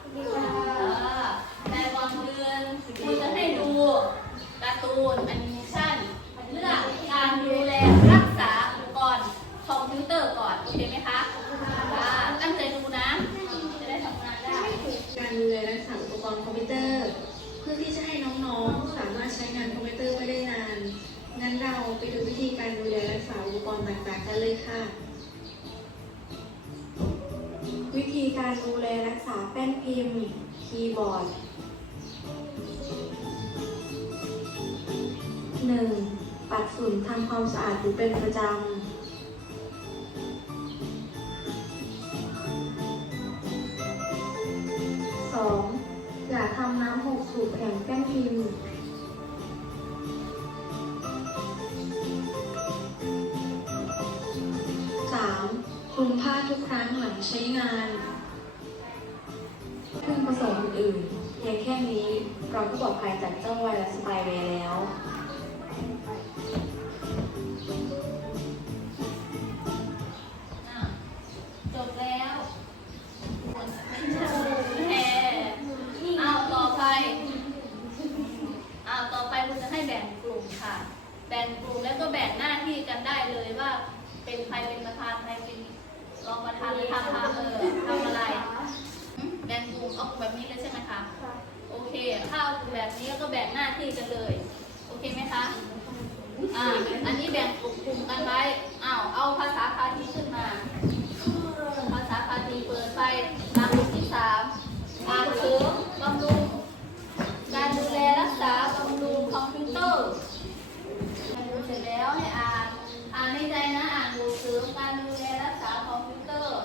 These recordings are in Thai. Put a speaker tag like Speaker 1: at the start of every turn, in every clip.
Speaker 1: โอเคไหมคะอ่าในวันเดือนครูจะให้ดูการ์ตูนแอนิเมชั่นเรื่องการดูแลรักษาอุปกรณ์คอมพิวเตอร์ก่อนโอเคไหมคะอ่าตั้งใจดูนะ จะได้ทำงานได้
Speaker 2: การดูแลรักษาอุปกรณ์คอมพิวเตอร์ เพื่อที่จะให้น้องๆ สามารถใช้งานคอมพิวเตอร์ไปได้นาน งั้นเราไปดูวิธีการดูแลรักษาอุปกรณ์ต่างๆกันเลยค่ะ
Speaker 3: การดูแลรักษาแป้นพิมพ์คีย์บอร์ด 1. ปัดฝุ่นทำความสะอาดอยู่เป็นประจำ 2. อย่าทำน้ำหกสู่แผ่นแป้นพิมพ์ 3. คลุมผ้าทุกครั้งหลังใช้งาน เครื่องผสมอื่นๆเพียงแค่นี้เราก็ปลอดภัยจากเจ้าไวรัสสไปเวย์แล้ว
Speaker 1: อะจบแล้วแหมเอาต่อไปเอาต่อไปคุณจะให้แบ่งกลุ่มค่ะ แบ่งกลุ่มแล้วก็แบ่งหน้าที่กันได้เลยว่า เป็นใครเป็นประธานใครเป็นรองประธานหรือทำเออทำอะไร หืมแบ่งกลุ่มเอากลุ่มแบบนี้เลยใช่ไหมคะ โอเคถ้าเอากลุ่มแบบนี้ก็แบ่งหน้าที่กันเลย โอเคไหมคะ อ่า อันนี้แบ่งกลุ่มกลุ่มกันไว้อ้าวเอาภาษาพาทีขึ้นมา ภาษาพาทีเปิดไปตามบทที่สามอ่านเสริมบำรุง การดูแลรักษาบำรุงคอมพิวเตอร์ดูเสร็จแล้วให้อ่าน อ่านในใจนะ อ่านบทเสริมการดูแลรักษาคอมพิวเตอร์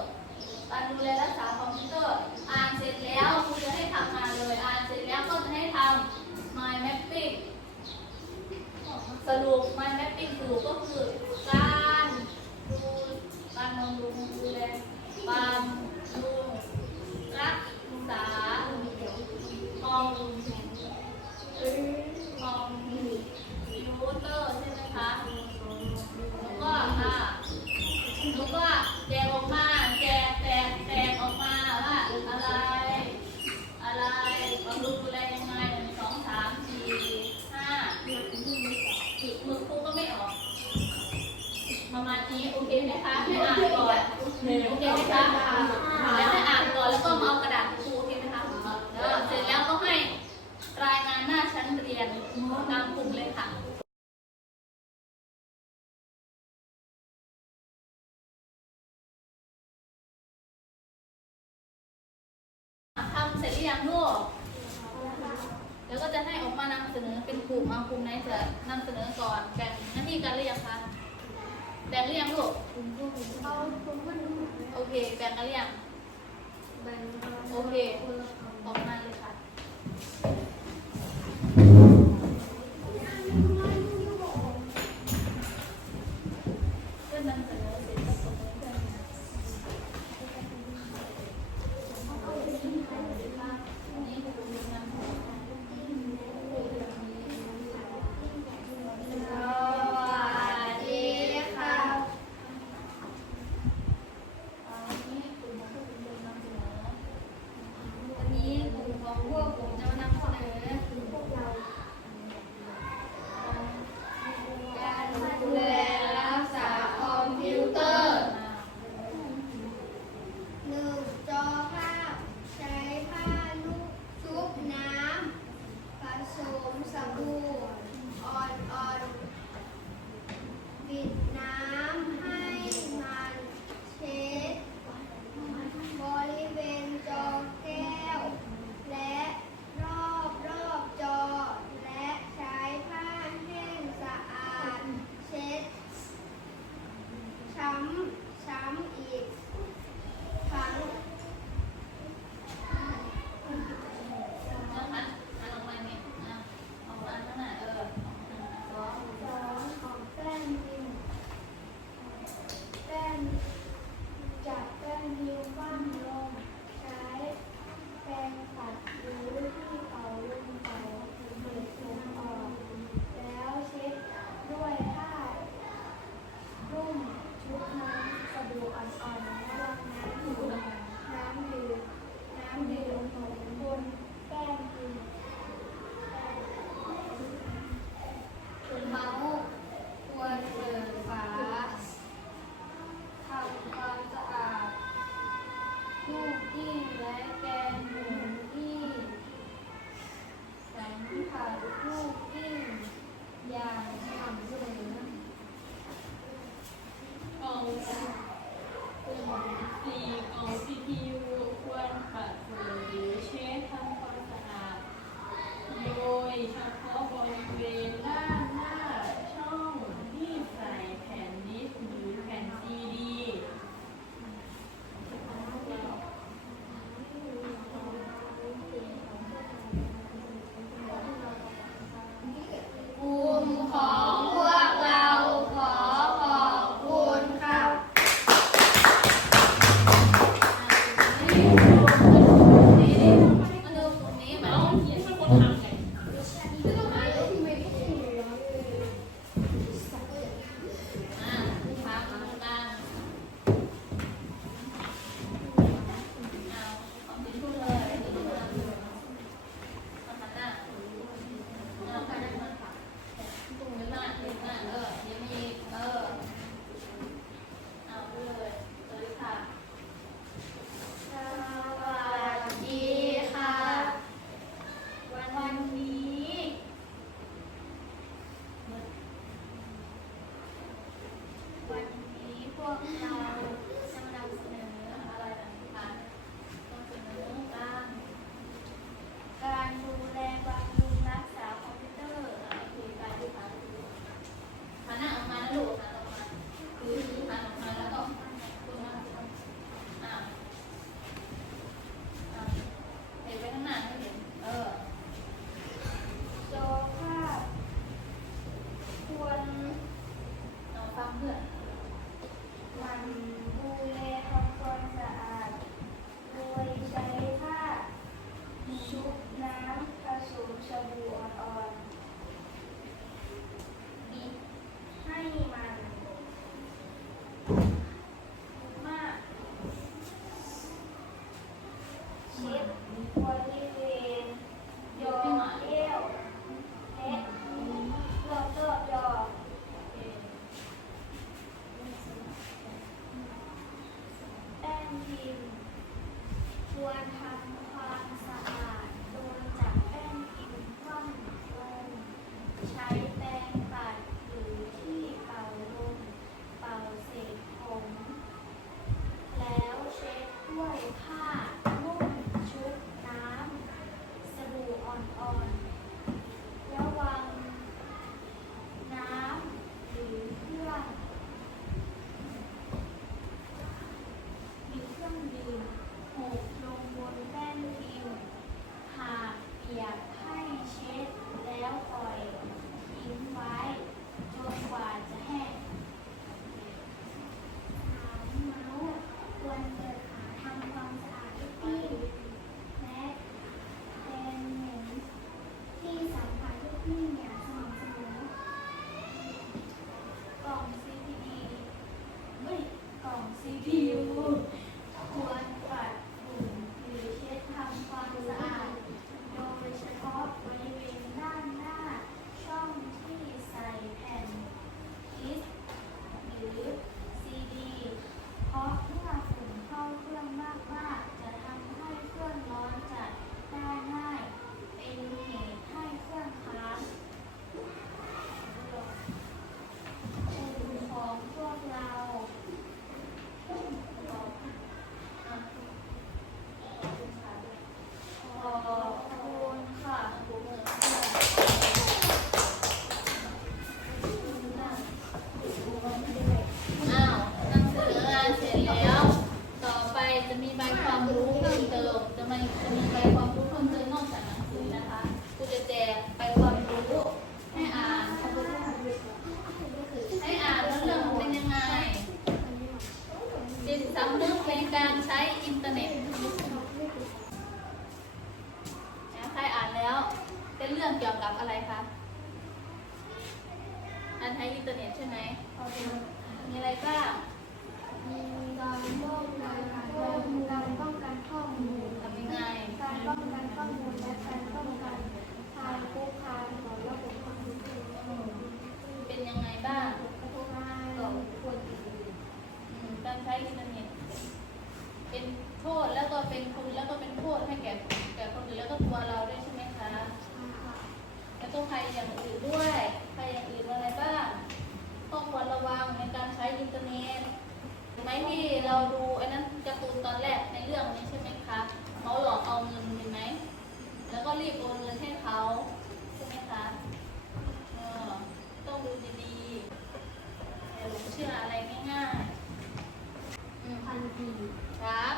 Speaker 1: การดูแลรักษาคอมพิวเตอร์ อ่านเสร็จแล้วครูจะให้ทำงานเลย อ่านเสร็จแล้วก็จะให้ทำ mind mapping สรุปมันแมปปิ้งสรุปก็คือการดูการบำรุงดูแลบำรุงรักษาคอมคอมพิวเตอร์ใช่ไหมคะแล้วก็อ่าแล้วก็แจกออกมาแจกแจกแจกออกมาว่าอะไร อะไรบำรุงดูแลยังไงหนึ่งสองสามสี่ห้ามือครูก็ไม่ออก ประมาณนี้โอเคไหมคะให้อ่านก่อนโอเคไหมคะแล้วให้อ่านก่อนแล้วก็มาเอากระดาษครูโอเคไหมคะเออเสร็จแล้วก็ให้รายงานหน้าชั้นเรียน ตามกลุ่มเลยค่ะทำเสร็จหรือยังลูกแล้วก็จะให้ออกมานำเสนอเป็นกลุ่มเอากลุ่มไหนจะนำเสนอก่อนแบ่งหน้าที่กันหรือยังคะแบ่งหรือยังลูกโอเค
Speaker 4: แบ่งกันหรือยังโอเค
Speaker 1: แล้ว ต่อไปจะมีใบความรู้เพิ่มเติมจะมีจะมีใบ เราดูไอ้นั้นการ์ตูนตอนแรกในเรื่องนี้ใช่ไหมคะเขาหลอกเอาเงินเห็นไหมแล้วก็รีบโอนเงินให้เขาใช่ไหมคะเออต้องดูดีๆอย่หลงเชื่ออะไรง่ายๆอืม
Speaker 4: พันที
Speaker 1: สาม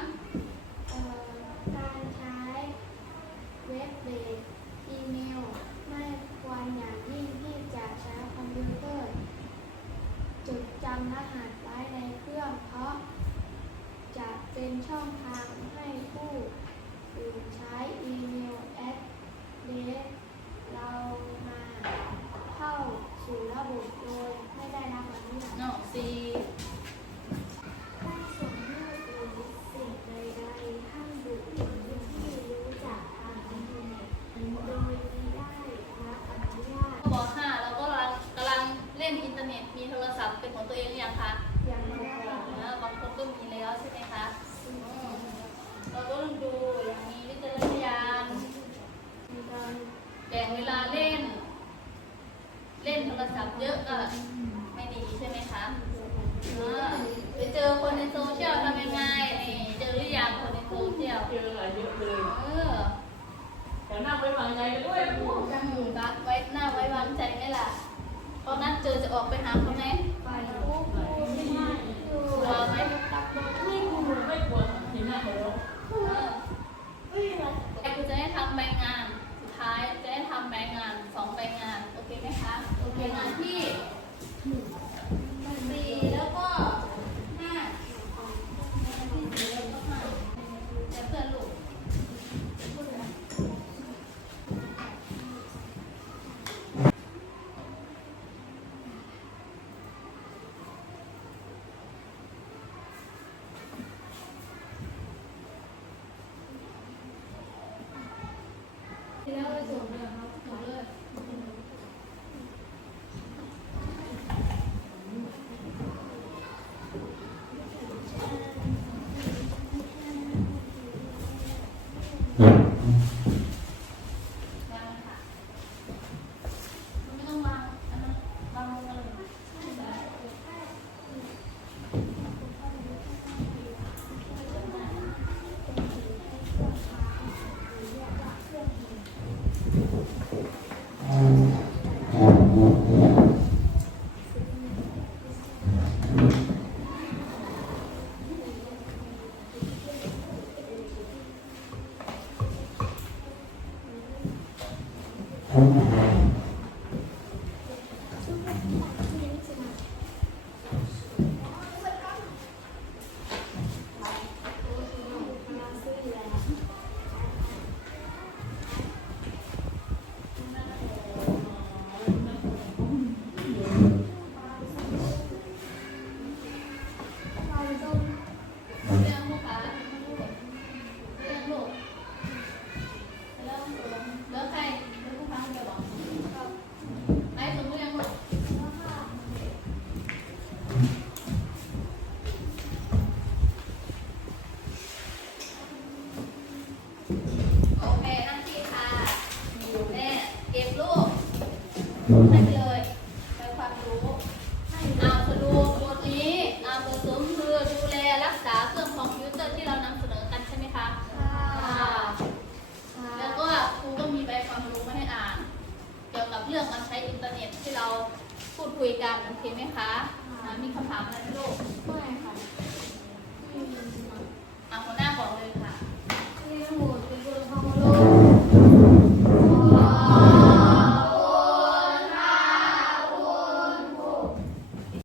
Speaker 4: เอ่อการใช้เว็บเบสอีเมล ไม่ควรอย่างยิ่งที่จะใช้คอมพิวเตอร์ จดจำรหัส มค่ะ ไงไปด้
Speaker 1: วยโอ้จัหนู
Speaker 5: รัก
Speaker 1: ไว้หน้าไว้วางใจไหมล่ะเพราะนัดเจอจะออกไปหาเขาไหม
Speaker 4: ไป
Speaker 1: กลัวไหม
Speaker 5: ไม่กลัวไม่กลัวเห็นหน้าเขาแล้ว
Speaker 1: แต่กูจะให้ทำใบงาน สุดท้ายจะให้ทำใบงานสองใบงาน โอเคไหมคะ โอเคงานที่ Mm. Thank you.